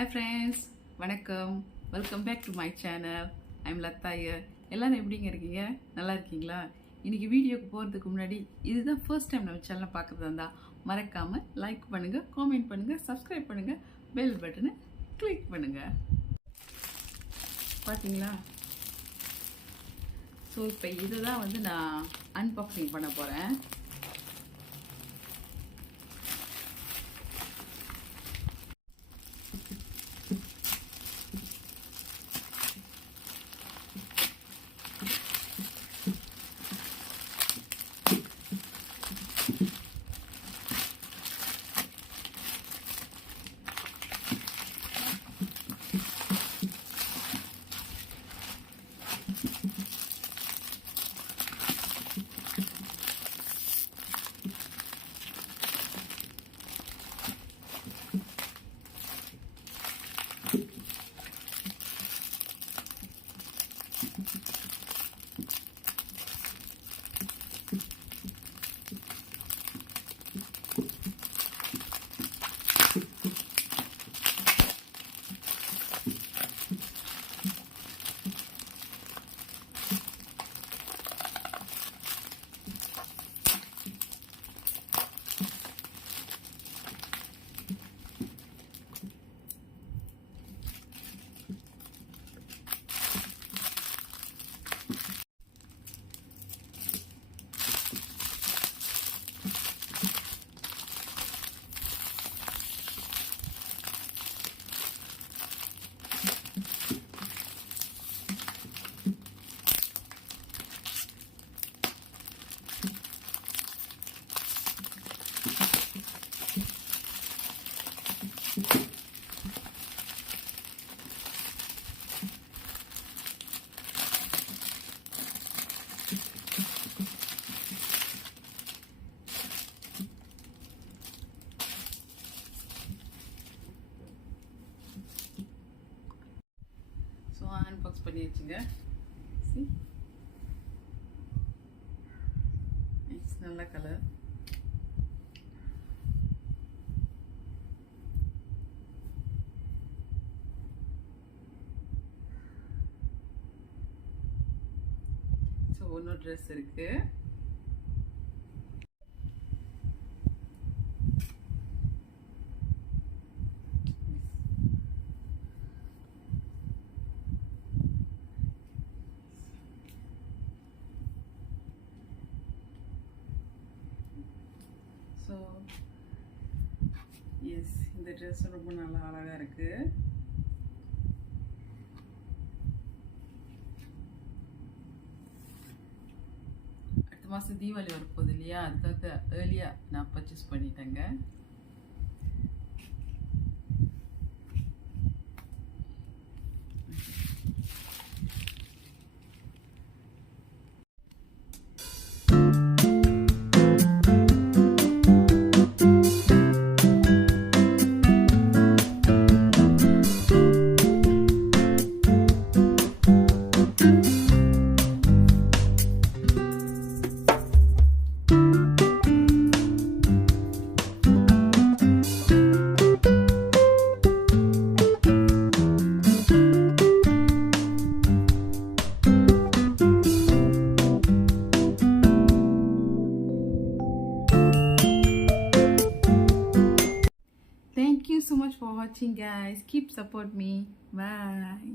Hi friends, வணக்கம். Welcome back to my channel. I'm Latha here. எல்லாரும் எப்படிங்க இருக்கீங்க? நல்லா இருக்கீங்களா? இன்னைக்கு வீடியோக்கு போகிறதுக்கு முன்னாடி இதுதான் ஃபர்ஸ்ட் டைம் நம்ம சேனலை பார்க்குறதா இருந்தால் மறக்காமல் லைக் பண்ணுங்கள், காமெண்ட் பண்ணுங்கள், சப்ஸ்கிரைப் பண்ணுங்கள், பெல் பட்டனை கிளிக் பண்ணுங்கள். பார்த்தீங்களா? ஸோ இப்போ இதை தான் வந்து நான் அன்பாக்சிங் பண்ண போகிறேன். அன்பாக்ஸ் பண்ணி வச்சுங்க. நல்ல கலர். ஸோ ஒன்றும் ட்ரெஸ் இருக்கு. ஸோ எஸ், இந்த ட்ரெஸ் ரொம்ப நல்லா அழகாக இருக்குது. அடுத்த மாதம் தீபாவளி வரப்போகுது இல்லையா, அதுக்காக ஏர்லியாக நான் பர்ச்சேஸ் பண்ணிட்டேங்க. Thank you so much for watching, guys. Keep support me. Bye.